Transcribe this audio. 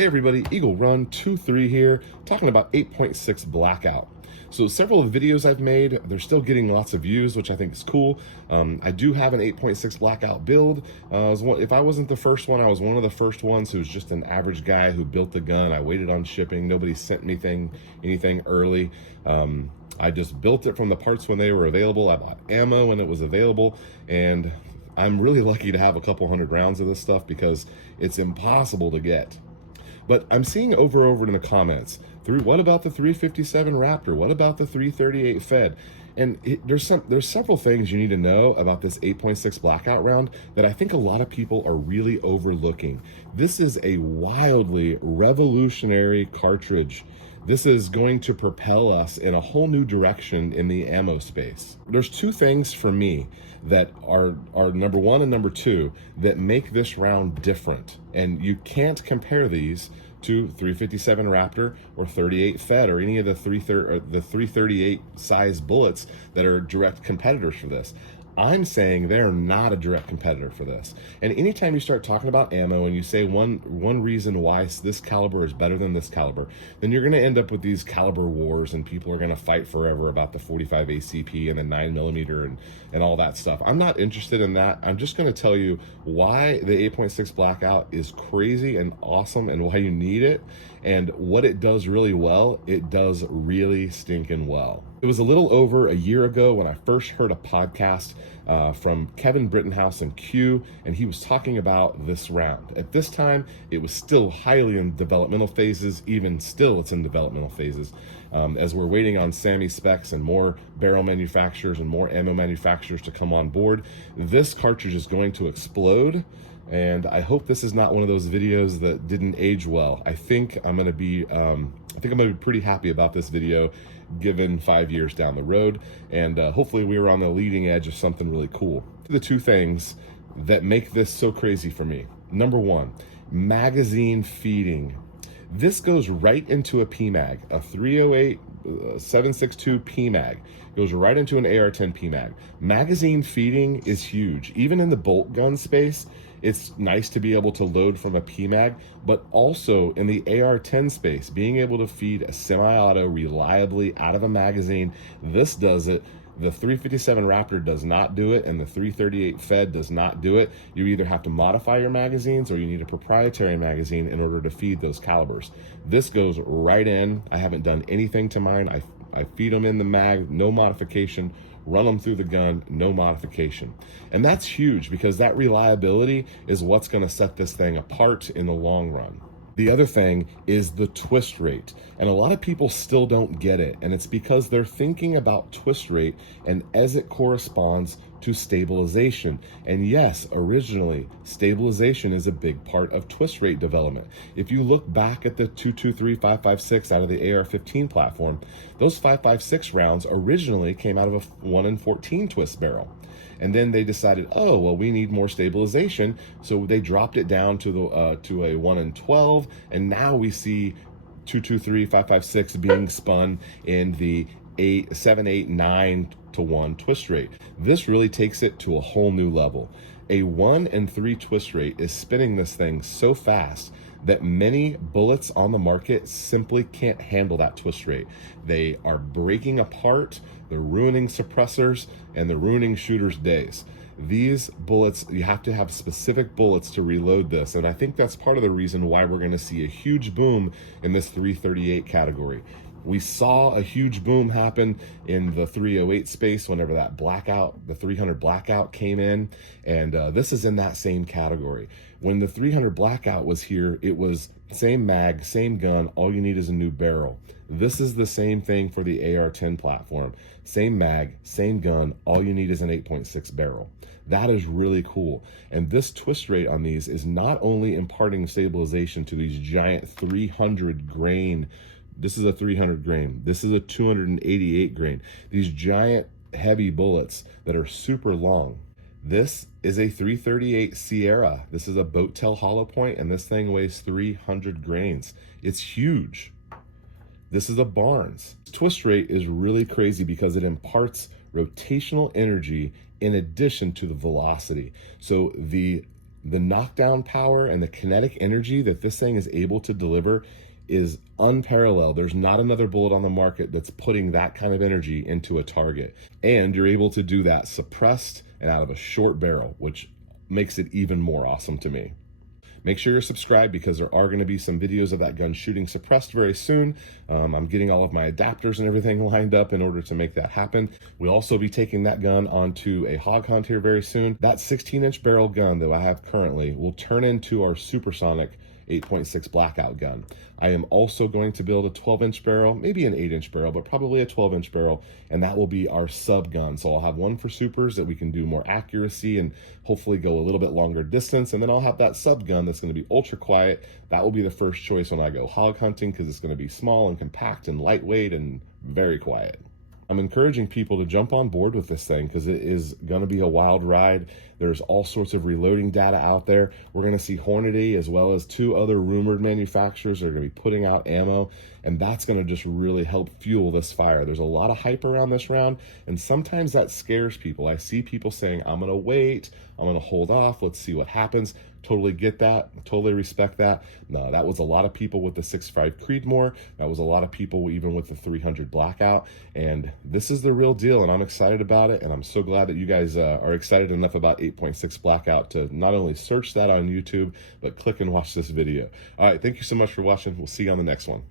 Hey everybody, Eagle Run 23 here, talking about 8.6 Blackout. So several of the videos I've made, they're still getting lots of views, which I think is cool. I do have an 8.6 Blackout build. If I wasn't the first one, I was one of the first ones who's just an average guy who built the gun. I waited on shipping. Nobody sent me anything early. I just built it from the parts when they were available. I bought ammo when it was available, and I'm really lucky to have a couple hundred rounds of this stuff because it's impossible to get. But I'm seeing over in the comments, what about the 357 Raptor? What about the 338 Fed? And there's several things you need to know about this 8.6 Blackout round that I think a lot of people are really overlooking. This is a wildly revolutionary cartridge. This is going to propel us in a whole new direction in the ammo space. There's two things for me that are number one and number two that make this round different. And you can't compare these to 357 Raptor or 38 Fed or any of the 338 size bullets that are direct competitors for this. I'm saying they're not a direct competitor for this. And anytime you start talking about ammo and you say one reason why this caliber is better than this caliber, then you're going to end up with these caliber wars, and people are going to fight forever about the 45 ACP and the 9mm and all that stuff. I'm not interested in that. I'm just going to tell you why the 8.6 Blackout is crazy and awesome and why you need it, and what it does really well. It does really stinking well. It was a little over a year ago when I first heard a podcast from Kevin Brittenhouse and Q, and he was talking about this round. At this time, it was still highly in developmental phases. Even still, it's in developmental phases. As we're waiting on SAMI specs and more barrel manufacturers and more ammo manufacturers to come on board, this cartridge is going to explode. And I hope this is not one of those videos that didn't age well. I think I'm gonna be pretty happy about this video given 5 years down the road, and hopefully we were on the leading edge of something really cool. The two things that make this so crazy for me: number one, magazine feeding. This goes right into a PMAG, a 308 7.62 PMAG. Goes right into an AR-10 PMAG. Magazine feeding is huge. Even in the bolt gun space, it's nice to be able to load from a PMAG, but also in the AR-10 space, being able to feed a semi-auto reliably out of a magazine, this does it. The 357 Raptor does not do it, and the 338 Fed does not do it. You either have to modify your magazines or you need a proprietary magazine in order to feed those calibers. This goes right in. I haven't done anything to mine. I feed them in the mag, no modification, run them through the gun, no modification. And that's huge because that reliability is what's going to set this thing apart in the long run. The other thing is the twist rate, and a lot of people still don't get it, and it's because they're thinking about twist rate and as it corresponds to stabilization. And yes, originally stabilization is a big part of twist rate development. If you look back at the 223 5.56 out of the AR-15 platform, those 5.56 rounds originally came out of a 1 in 14 twist barrel. And then they decided, oh, well, we need more stabilization. So they dropped it down to a 1 in 12. And now we see 223 5.56 being spun in the 7, 8, 9 to 1 twist rate. This really takes it to a whole new level. A 1 in 3 twist rate is spinning this thing so fast that many bullets on the market simply can't handle that twist rate. They are breaking apart, they're ruining suppressors, and they're ruining shooters' days. These bullets, you have to have specific bullets to reload this, and I think that's part of the reason why we're going to see a huge boom in this 338 category. We saw a huge boom happen in the 308 space whenever that Blackout, the 300 Blackout came in, and this is in that same category. When the 300 Blackout was here, it was same mag, same gun, all you need is a new barrel. This is the same thing for the AR-10 platform. Same mag, same gun, all you need is an 8.6 barrel. That is really cool. And this twist rate on these is not only imparting stabilization to these giant 300 grain. This is a 300 grain. This is a 288 grain. These giant heavy bullets that are super long. This is a 338 Sierra. This is a boat tail hollow point, and this thing weighs 300 grains. It's huge. This is a Barnes. Twist rate is really crazy because it imparts rotational energy in addition to the velocity. So the The knockdown power and the kinetic energy that this thing is able to deliver is unparalleled. There's not another bullet on the market that's putting that kind of energy into a target. And you're able to do that suppressed and out of a short barrel, which makes it even more awesome to me. Make sure you're subscribed because there are going to be some videos of that gun shooting suppressed very soon. I'm getting all of my adapters and everything lined up in order to make that happen. We'll also be taking that gun onto a hog hunt here very soon. That 16-inch barrel gun that I have currently will turn into our supersonic 8.6 Blackout gun. I am also going to build a 12-inch barrel, maybe an 8-inch barrel, but probably a 12-inch barrel, and that will be our sub gun. So I'll have one for supers that we can do more accuracy and hopefully go a little bit longer distance, and then I'll have that sub gun that's going to be ultra quiet. That will be the first choice when I go hog hunting because it's going to be small and compact and lightweight and very quiet. I'm encouraging people to jump on board with this thing because it is going to be a wild ride. There's all sorts of reloading data out there. We're going to see Hornady as well as 2 other rumored manufacturers that are going to be putting out ammo, and that's going to just really help fuel this fire. There's a lot of hype around this round, and sometimes that scares people. I see people saying, I'm going to wait, I'm going to hold off, let's see what happens. Totally get that, totally respect that. No, that was a lot of people with the 6.5 Creedmoor. That was a lot of people even with the 300 Blackout, and this is the real deal, and I'm excited about it, and I'm so glad that you guys are excited enough about 8.6 Blackout to not only search that on YouTube, but click and watch this video. All right, thank you so much for watching. We'll see you on the next one.